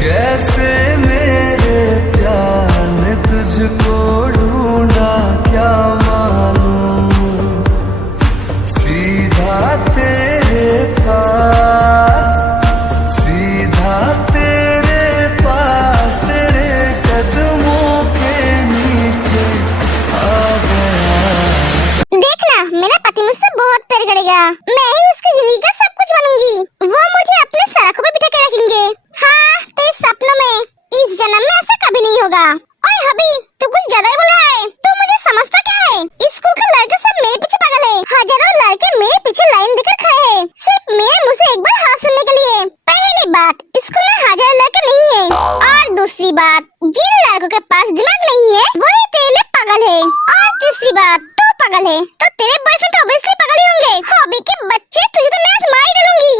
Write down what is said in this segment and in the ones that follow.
कैसे मेरे प्यार ने तुझको ढूंढा क्या मालूम, सीधा तेरे पास, सीधा तेरे पास, तेरे कदमों के नीचे आ गया। देखना, मेरा पति मुझसे बहुत प्यार करेगा। मैं ही उसकी जिंदगी का सब कुछ बनूंगी। वो मुझे अपने सड़कों पे बिठा के रखेंगे। हाँ, तेरे सपनों में। इस जन्म में ऐसा कभी नहीं होगा। ओए हबी, तू कुछ ज्यादा ही बोल रहा है। तू मुझे समझता क्या है? स्कूल के लड़के सब मेरे पीछे पागल है। हजारों लड़के मेरे पीछे लाइन देकर खड़े हैं, सिर्फ मेरे मुंह से एक बार हाँ सुनने के लिए। पहली बात, स्कूल में हजारों लड़के नहीं है, और दूसरी बात, जिन लड़कों के पास दिमाग नहीं है वही तेरे लिए पागल है, और तीसरी बात, तू पागल है तो तेरे बॉयफ्रेंड ऑब्वियसली पागल ही होंगे। हॉबी के बच्चे, तुझे तो मैं आज मार ही डालूंगी।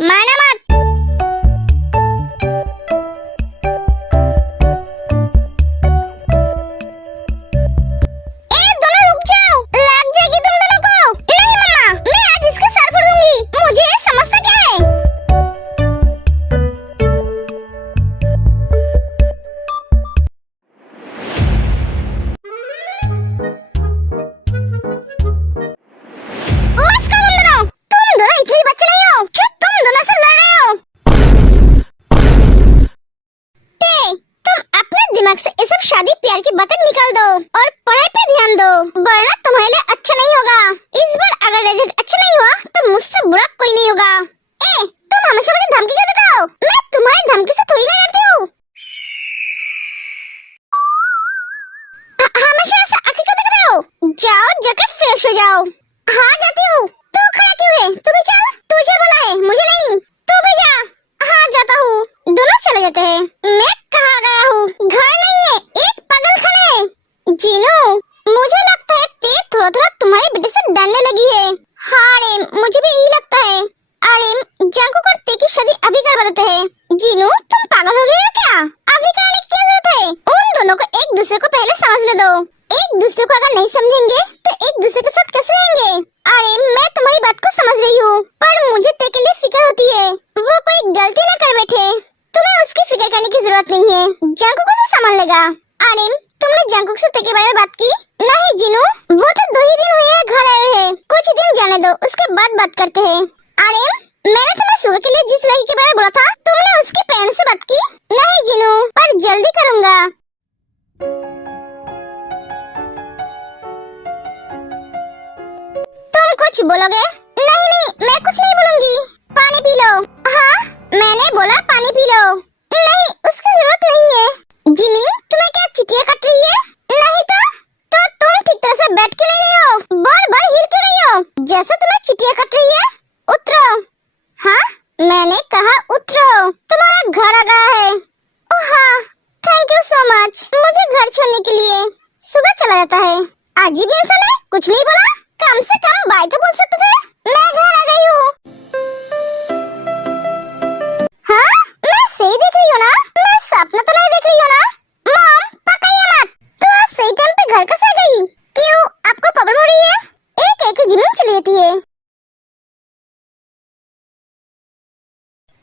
मारना मत। दोनों रुक जाओ, लग जाएगी तुम दोनों को। नहीं मम्मा, मैं आज इसका सर फोड़ दूंगी। मुझे समझता क्या है? बस करो तुम दोनों इतने बच्चे नहीं हो जो तुम दोनों से लड़ रहे हो। तुम अपने दिमाग से ये सब शादी प्यार की बातें निकाल दो और पढ़ाई पे ध्यान दो, वरना तुम्हारे लिए अच्छा नहीं होगा। इस बार अगर रिजल्ट अच्छा नहीं हुआ तो मुझसे बुरा कोई नहीं होगा। तुम हमेशा मुझे धमकी क्यों देते हो? मैं तुम्हारी धमकी से थोड़ी ना डरती हूँ। हमेशा ऐसा आंखें क्यों देखते हो? जाओ जाकर फ्रेश हो जाओ। हाँ जाती हूँ। तू खड़ा क्यों है? तू भी चल। तुझे बोला है, मुझे नहीं। तू भी जा। हाँ जाता हूँ। दोनों चले जाते हैं। मैं कहाँ गया हूँ? घर नहीं है, एक पागलखाना है। जीनू, मुझे लगता है तेज थोड़ा थोड़ा तुम्हारे बेटे से डरने लगी है। हाँ रेम, मुझे भी यही लगता है। अरे जंकुक और ते की शादी अभी करवा देते हैं। जीनू, तुम पागल हो गए हो क्या? अभी करने की क्या जरूरत है? उन दोनों को एक दूसरे को पहले समझने दो। एक दूसरे को अगर नहीं समझेंगे तो एक दूसरे के साथ कैसे रहेंगे? अरे मैं तुम्हारी बात को समझ रही हूँ, पर मुझे ते के लिए फिक्र होती है। वो कोई गलती न कर बैठे। तुम्हें उसकी फिक्र करने की जरूरत नहीं है, जंकुक उसे संभाल लेगा। अरे तुमने जंकुक से ते के बारे में बात की? नहीं जीनू, वो तो 2 ही दिन हुए हैं घर आए हैं। कुछ दिन जाने दो, उसके बाद बात करते हैं। अरे मैंने तुम्हें सुबह के लिए जिस लड़की के बारे में बोला था, तुमने उसके पेरेंट्स से बात की? नहीं जीनू, पर जल्दी करूँगा। तुम कुछ बोलोगे? नहीं, मैं कुछ नहीं बोलूंगी। पानी पी लो। हाँ, मैंने बोला पानी पी लो। नहीं, उसकी जरूरत नहीं है। जिमी, तुम्हें क्या चिटिया कट रही है? नहीं तो तुम ठीक तरह से बैठ क्यों नहीं रही हो? बार-बार हिल क्यों रही हो? जैसे तुम्हें चिटिया कट रही है। उतरो। हाँ, मैंने कहा उतरो। तुम्हारा घर आ गया है। ओह हाँ, थैंक यू सो मच मुझे घर छोड़ने के लिए। सुबह चला जाता है। अजीब इंसान है, कुछ नहीं बोला। कम से कम बाय तो बोल सकते थे। मैं घर आ गई हूँ। हाँ, मैं सही देख रही हूँ ना? मैं सपना तो नहीं देख रही हूँ ना? मॉम, पकाइए मत। तो आज सही टाइम पे घर कैसे आ गई? क्यों, आपको प्रॉब्लम हो रही है? एक ही जमीन चली जाती है।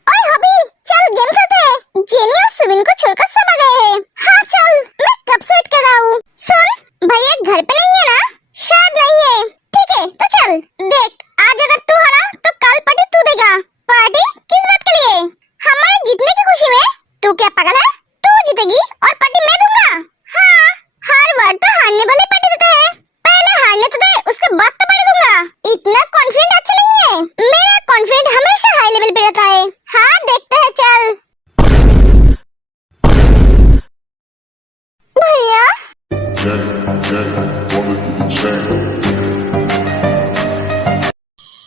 ओए हबी, चल गेम खेलते हैं। जेनी और सुबिन को छोड़कर सब आ गए हैं। हाँ चल, मैं कब से वेट कर रहा हूँ। सुन, भैया घर पे नहीं है ना? शायद नहीं है। ठीक है तो चल। देख, आज अगर तू हारा तो कल पार्टी तू देगा। पार्टी किस बात के लिए? हमारे जीतने की खुशी में। तू क्या पागल है? तू जीतेगी और पार्टी मैं दूंगा। हाँ, हर बार तो हारने वाले पार्टी देते हैं। पहले हारने तो दे, उसके बाद तो पार्टी दूंगा। इतना कॉन्फिडेंट अच्छा नहीं है। मेरा कॉन्फिडेंट हमेशा हाई लेवल पे रहता है। हाँ देखते हैं, चल। भैया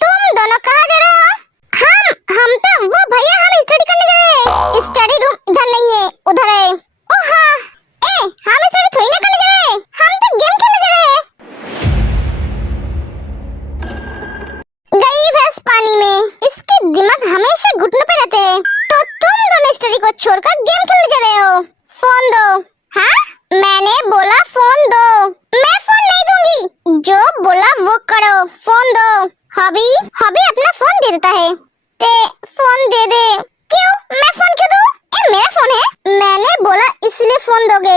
तुम दोनों कहाँ जा रहे हो? हम तो वो भैया, हम स्टडी करने जा रहे हैं। स्टडी रूम इधर नहीं है, उधर है। ओह हाँ, हम स्टडी थोड़ी ना करने जा रहे हैं, हम तो गेम खेलने जा रहे हैं। गई भैंस पानी में, इसके दिमाग हमेशा घुटनों पे रहते हैं। तो तुम दोनों स्टडी को छोड़कर गेम खेलने जा रहे हो। फोन दो। हाँ, मैंने बोला फोन दो। मैं फोन नहीं दूंगी, जो बोला वो करो। फोन दो। हॉबी अपना फोन दे देता है। ते फोन दे दे। क्यों, मैं फोन क्यों दूं? इसलिए फोन दोगे।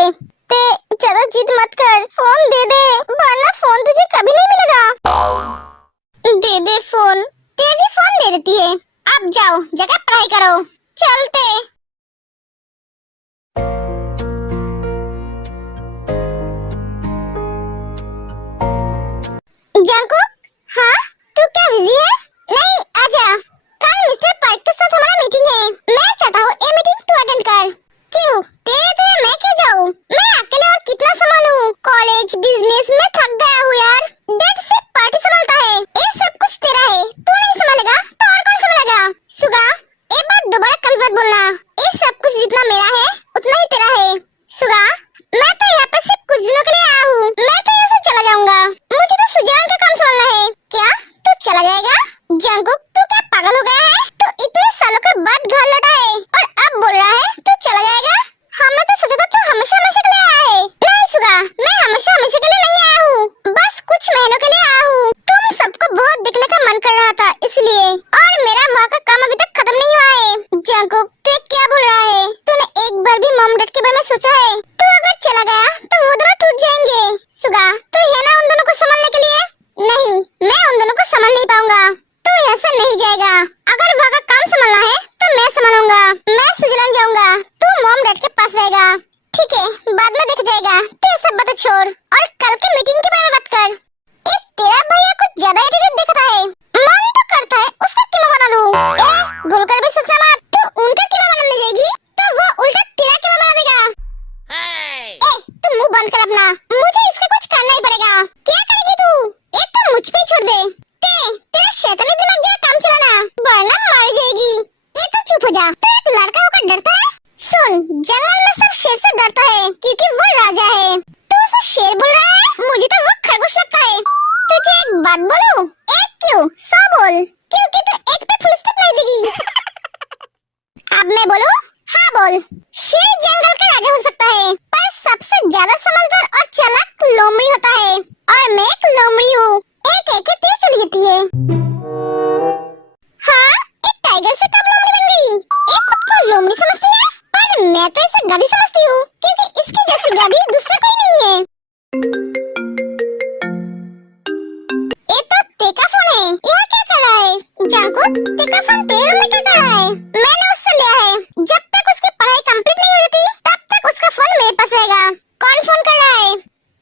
ते ज्यादा जिद मत कर, फोन दे दे वरना फोन तुझे कभी नहीं मिलेगा। दे दे फोन। ते भी फोन दे देती है। अब जाओ जगह पढ़ाई करो। चलते। जंकुक, हाँ तू क्या बिजी है? नहीं आजा, कल मिस्टर पार्क के साथ हमारा मीटिंग है। मैं चाहता हूँ ये मीटिंग तू अटेंड कर। क्यों? तेरे तरह मैं क्यों जाऊँ? मैं अकेले और कितना संभालूं? कॉलेज बिजनेस में थक गया हूँ यार। डैड सिर्फ पार्टी संभालता है, ये सब कुछ तेरा है। तू नहीं संभालेगा तो और कौन संभालेगा? सुगा, ये बात दोबारा कभी मत बोलना। ये सब कुछ जितना मेरा है उतना ही तेरा है। सुगा, मैं तो यहाँ पे सिर्फ कुछ दिनों के लिए आया हूँ। मैं तो यहाँ से चला जाऊंगा। मुझे तो सुजान का काम संभालना है। क्या तू चला जाएगा? जंकुक, तू क्या पागल हो गया है? तू इतने सालों के बाद घर लौटा है और अब बोल रहा है तू चला जाएगा? हमने तो सोचा था तू हमेशा हमेशा के लिए आया है। नहीं सुगा, मैं हमेशा हमेशा के लिए नहीं आया हूँ, बस कुछ महीनों के लिए आया हूँ। तुम सबको बहुत देखने का मन कर रहा था इसलिए, और मेरा वहाँ का काम अभी तक खत्म नहीं हुआ है। जंकुक, तू क्या बोल रहा है? तूने एक बार भी मॉम डैड के बारे में सोचा है? तू अगर चला गया तो वो दोनों टूट जाएंगे। सुगा, तू है ना उन दोनों को संभालने के लिए? नहीं, मैं उन दोनों को संभाल नहीं पाऊंगा। तू यहाँ से नहीं जाएगा। अगर वहाँ का काम संभालना है तो मैं संभालूंगा। मैं स्विट्जरलैंड जाऊंगा, तू मॉम डैड के पास रहेगा। ठीक है, बाद में देख जाएगा। तेरे सब बातें छोड़ और कल के मीटिंग के बारे में बात कर। ये तेरा भैया कुछ ज्यादा एटीट्यूड दिखाता है। मन तो करता है उसका कीमा बना लूं। भूलकर भी सोचा मत, तू उनका कीमा बनाने जाएगी तो वो उल्टा तेरा कीमा बना देगा। तू मुंह बंद कर अपना, मुझे इसका कुछ करना ही पड़ेगा। क्या करेगी तू? ये तो मुझ पे छोड़ दे। तेरा शैतानी दिमाग जरा काम चलाना वरना मार जाएगी। ये तो चुप हो जा। तू एक लड़का होकर डरता है? सुन, जंगल में सब शेर से डरता है क्योंकि वो राजा है। तू उसे शेर बोल रहा है? मुझे तो वो खरगोश लगता है। तुझे एक बात बोलूं? एक क्यों, 100 बोल, क्योंकि तू एक पे फुल स्टॉप नहीं देगी। अब मैं बोलूं? हाँ बोल। शेर जंगल का राजा हो सकता है पर सबसे ज्यादा समझदार और चालाक लोमड़ी होता है, और मैं एक लोमड़ी हूँ। एक एक तीर चली जाती है। हाँ, एक टाइगर से कब लोमड़ी बन गई? एक खुद को लोमड़ी समझती है पर मैं तो इसे गधी समझती हूँ क्योंकि इसके जैसी गधी दूसरा कोई नहीं है। ये तो तेका फोन है। यह क्या कर रहा है? जंकुक, तेका फोन तेरे रूम में क्या कर रहा है? मैंने उससे लिया है। जब तक उसकी पढ़ाई कंप्लीट नहीं हो जाती तब तक उसका फोन मेरे पास रहेगा। कौन फोन कर रहा है?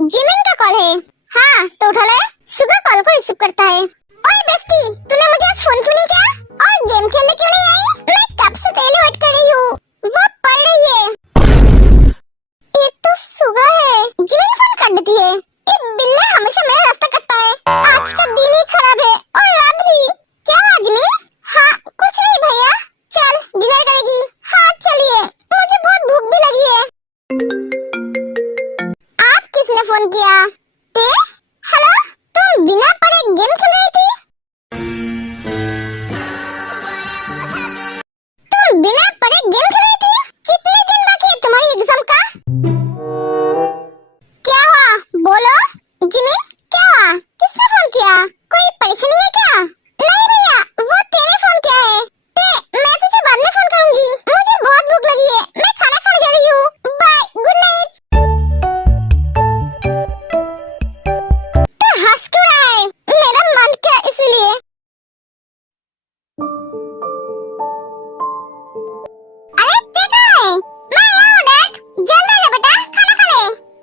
जिमिन का कॉल है। हाँ तो उठा ले। सुगा कॉल को रिसीव करता है। ओए बेस्टी, तूने मुझे आज फोन क्यों नहीं किया और गेम खेलने क्यों नहीं आई? मैं कब से तेरे लिए वेट कर रही हूँ। वो पढ़ रही है। ये तो सुगा है। जिमिन फोन कर देती है। ये बिल्ला हमेशा मेरा रास्ता कटता है। आज का दिन ही खराब है और रात भी। क्या हुआ जिमिन? हाँ कुछ नहीं भैया। चल डिनर करेगी? हाँ चलिए, मुझे बहुत भूख भी लगी है। आप किसने फोन किया? हेलो, तुम बिना पढ़े गेम खेल रही थी? तुम बिना पढ़े गेम खेल रही थी? कितने दिन बाकी है तुम्हारी एग्जाम का? क्या हुआ बोलो। जिमिन क्या हुआ? किसने फोन किया? कोई परेशानी है क्या? नहीं भैया, वो तेरे फोन किया है। मैं तुझे बाद में फोन करूंगी। मुझे बहुत भूख लगी है, मैं खाना खाने जा रही हूँ। Bye, good night. हंस क्यों रहा है? मेरा मन क्या इसलिए। अरे ते कहाँ है? मैं यहाँ हूँ डैड। जल्दी आ जा बेटा, खाना खा ले।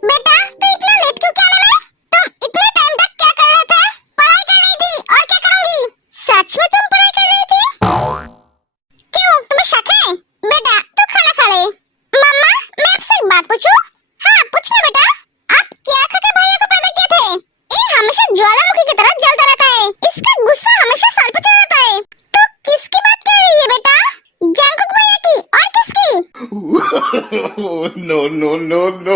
बेटा तू इतना लेट क्यों क्या आने में? तुम इतने टाइम तक क्या कर रहे थे? पढ़ाई कर रही थी और क्या करूँगी? सच में तुम पढ़ाई कर रही थी? क्यों, तुम्हें शक है? बेटा तू खाना खा ले। मम्मा मैं आपसे एक बात पूछूं? हाँ पूछना बेटा। आप क्या खा के भैया को पैदा किए थे? ये हमेशा ज्वालामुखी की तरह जलता रहता है। इसका गुस्सा हमेशा सर पे चढ़ा रहता है। तो किसकी बात कर रही है बेटा? जंकुक भैया की और किसकी? no, no, no, no.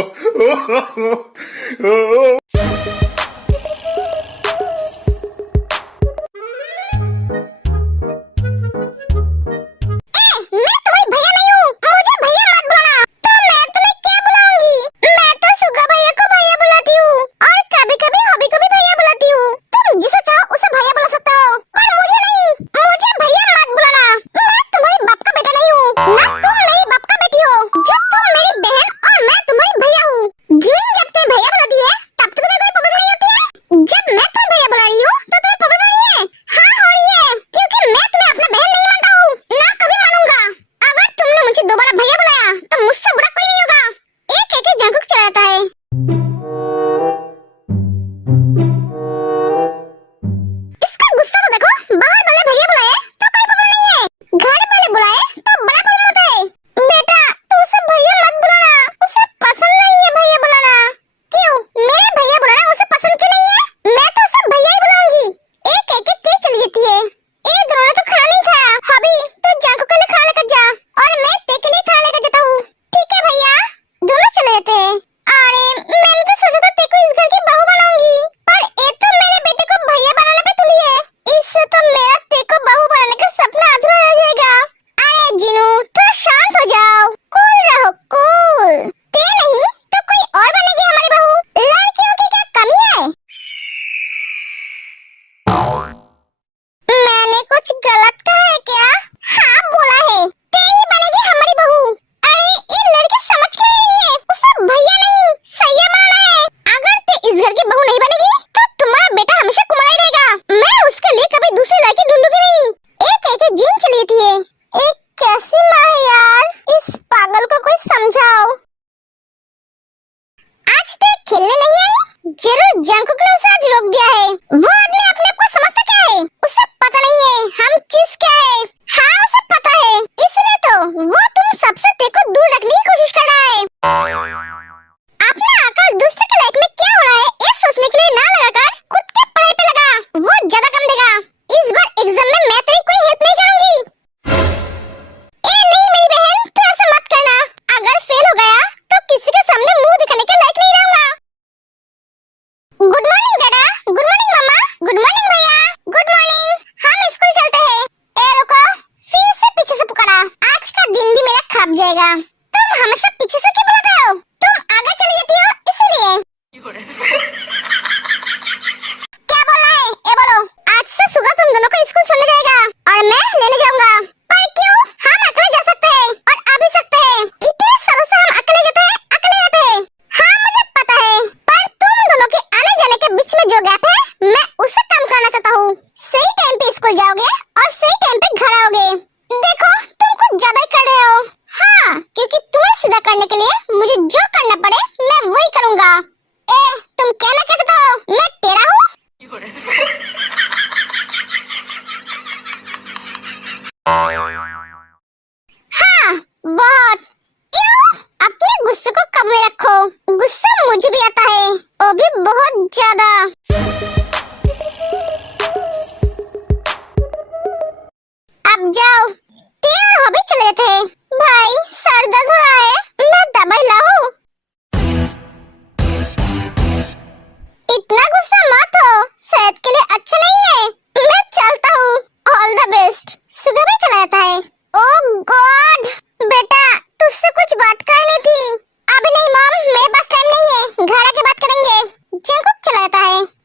मैं तुम्हारी भैया नहीं हूँ, मुझे भैया मत बुलाना। तो मैं तुम्हें क्या बुलाऊंगी? मैं तो सुगा भैया को भैया बुलाती हूँ और कभी कभी हॉबी को भी भैया बुलाती हूँ। तुम जिसे चाहो उसे भैया बुला सकते हो पर मुझे नहीं। मुझे भैया मत बुलाना। मैं तुम्हारे बाप का बेटा नहीं हूँ, ना तुम मेरी बाप का बेटी हो। जो तुम मेरी बहन और मैं रहता है।